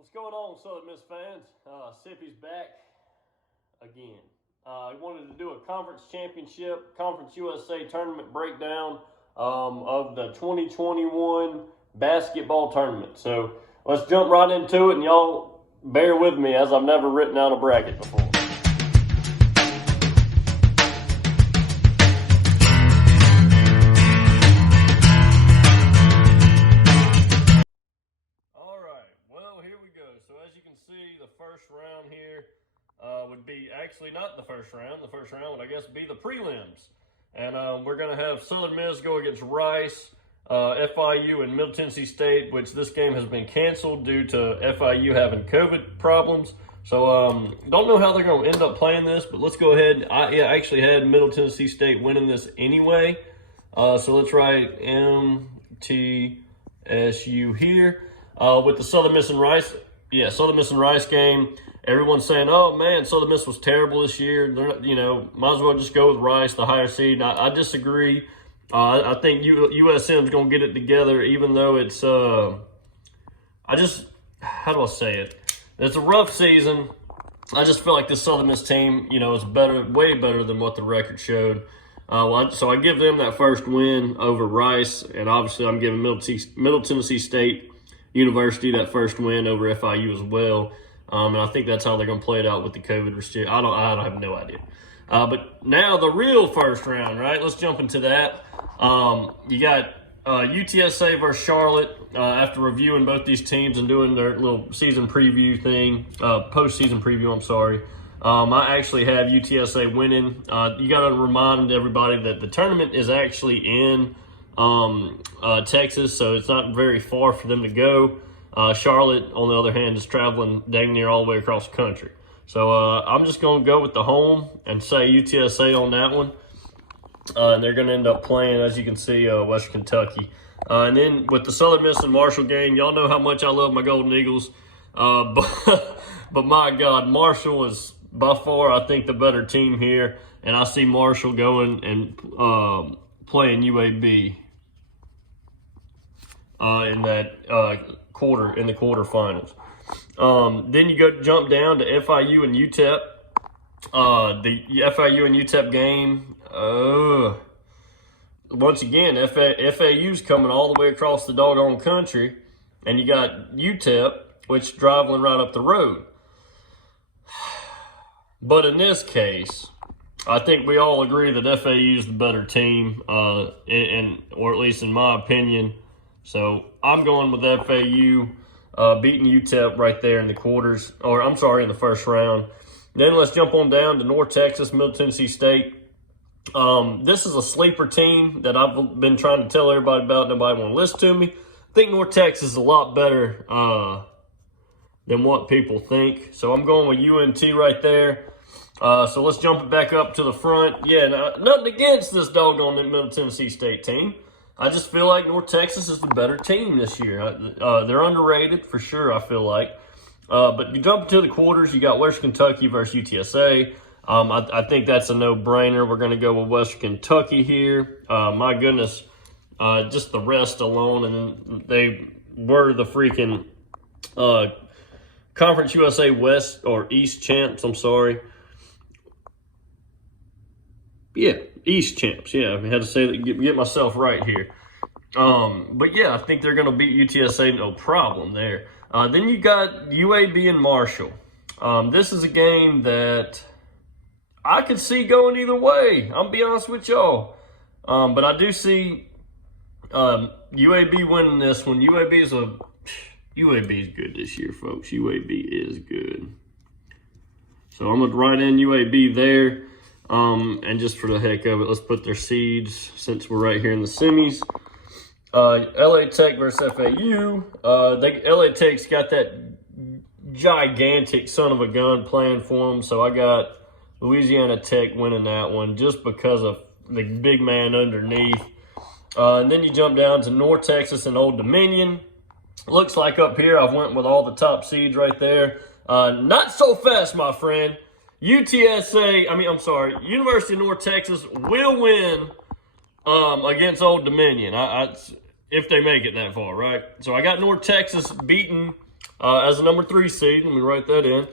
What's going on, Southern Miss fans? Sippy's back again. I wanted to do a conference championship, Conference USA tournament breakdown of the 2021 basketball tournament. So let's jump right into it, and y'all bear with me as I've never written out a bracket before. So as you can see, the first round here would be actually not the first round. The first round would, I guess, be the prelims. And we're going to have Southern Miss go against Rice, FIU, and Middle Tennessee State, which this game has been canceled due to FIU having COVID problems. So don't know how they're going to end up playing this, but let's go ahead. I actually had Middle Tennessee State winning this anyway. So let's write MTSU here with the Southern Miss and Rice. Yeah, Southern Miss and Rice game. Everyone's saying, oh, man, Southern Miss was terrible this year. They're not, might as well just go with Rice, the higher seed. I disagree. I think USM's going to get it together, even though it's how do I say it? It's a rough season. I just feel like this Southern Miss team, is way better than what the record showed. So I give them that first win over Rice, and obviously I'm giving Middle Tennessee State University that first win over FIU as well. And I think that's how they're going to play it out with the COVID restriction. I don't have no idea. But now the real first round, right? Let's jump into that. You got UTSA versus Charlotte. After reviewing both these teams and doing their little season preview thing, postseason preview, I'm sorry. I actually have UTSA winning. You got to remind everybody that the tournament is actually in Texas, so it's not very far for them to go. Charlotte, on the other hand, is traveling dang near all the way across the country. So I'm just going to go with the home and say UTSA on that one. And they're going to end up playing, as you can see, Western Kentucky. And then with the Southern Miss and Marshall game, y'all know how much I love my Golden Eagles. But my God, Marshall is by far, I think, the better team here. And I see Marshall going and playing UAB. In that in the quarterfinals. Then you jump down to FIU and UTEP. The FIU and UTEP game, once again, FAU's coming all the way across the doggone country, and you got UTEP, which is traveling right up the road. But in this case, I think we all agree that FAU's the better team, or at least in my opinion. So I'm going with FAU beating UTEP right there in the quarters, in the first round. Then let's jump on down to North Texas, Middle Tennessee State. This is a sleeper team that I've been trying to tell everybody about. Nobody want to listen to me. I think North Texas is a lot better than what people think. So I'm going with UNT right there. So let's jump it back up to the front. Yeah, nothing against this doggone Middle Tennessee State team. I just feel like North Texas is the better team this year. They're underrated for sure, I feel like. But you jump to the quarters, you got Western Kentucky versus UTSA. I think that's a no-brainer. We're going to go with Western Kentucky here. My goodness, just the rest alone. And they were the freaking Conference USA West or East champs, I'm sorry. Yeah, East champs. Yeah, I had to say that, get myself right here. But yeah, I think they're going to beat UTSA, no problem there. Then you got UAB and Marshall. This is a game that I could see going either way. I'm going to be honest with y'all. But I do see UAB winning this one. UAB is good this year, folks. UAB is good. So I'm going to write in UAB there. And just for the heck of it, let's put their seeds since we're right here in the semis. LA Tech versus FAU. LA Tech's got that gigantic son of a gun playing for them, so I got Louisiana Tech winning that one just because of the big man underneath. And then you jump down to North Texas and Old Dominion. Looks like up here I've went with all the top seeds right there. Not so fast, my friend. University of North Texas will win against Old Dominion. If they make it that far, right? So I got North Texas beating as a number 3 seed, let me write that in,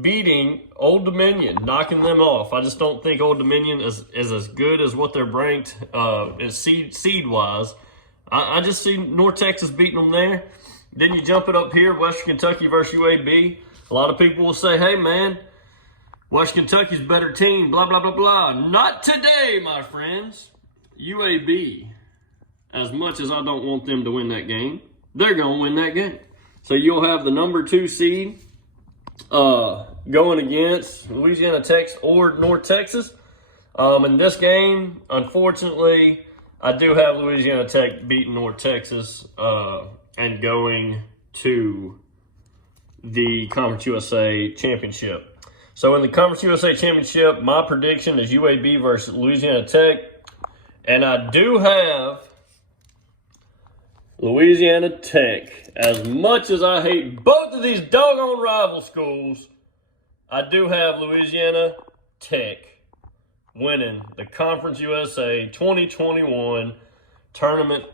beating Old Dominion, knocking them off. I just don't think Old Dominion is as good as what they're ranked seed-wise. I just see North Texas beating them there. Then you jump it up here, Western Kentucky versus UAB. A lot of people will say, hey, man, Western Kentucky's a better team, blah, blah, blah, blah. Not today, my friends. UAB, as much as I don't want them to win that game, they're going to win that game. So you'll have the number 2 seed going against Louisiana Tech or North Texas. In this game, unfortunately, I do have Louisiana Tech beating North Texas and going to the Conference USA Championship. So in the Conference USA Championship, my prediction is UAB versus Louisiana Tech. And I do have Louisiana Tech. As much as I hate both of these doggone rival schools, I do have Louisiana Tech winning the Conference USA 2021 tournament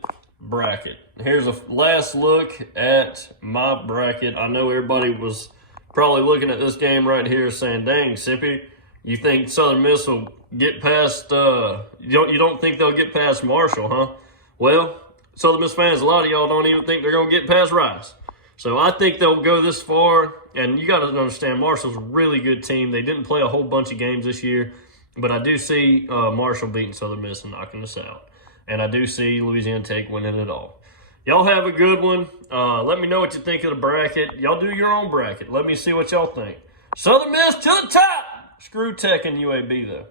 bracket. Here's a last look at my bracket. I know everybody was probably looking at this game right here saying, dang, Sippy, you think Southern Miss will get past, you don't think they'll get past Marshall, huh? Well, Southern Miss fans, a lot of y'all don't even think they're going to get past Rice. So I think they'll go this far, and you got to understand Marshall's a really good team. They didn't play a whole bunch of games this year, but I do see Marshall beating Southern Miss and knocking us out. And I do see Louisiana Tech winning it all. Y'all have a good one. Let me know what you think of the bracket. Y'all do your own bracket. Let me see what y'all think. Southern Miss to the top. Screw Tech and UAB, though.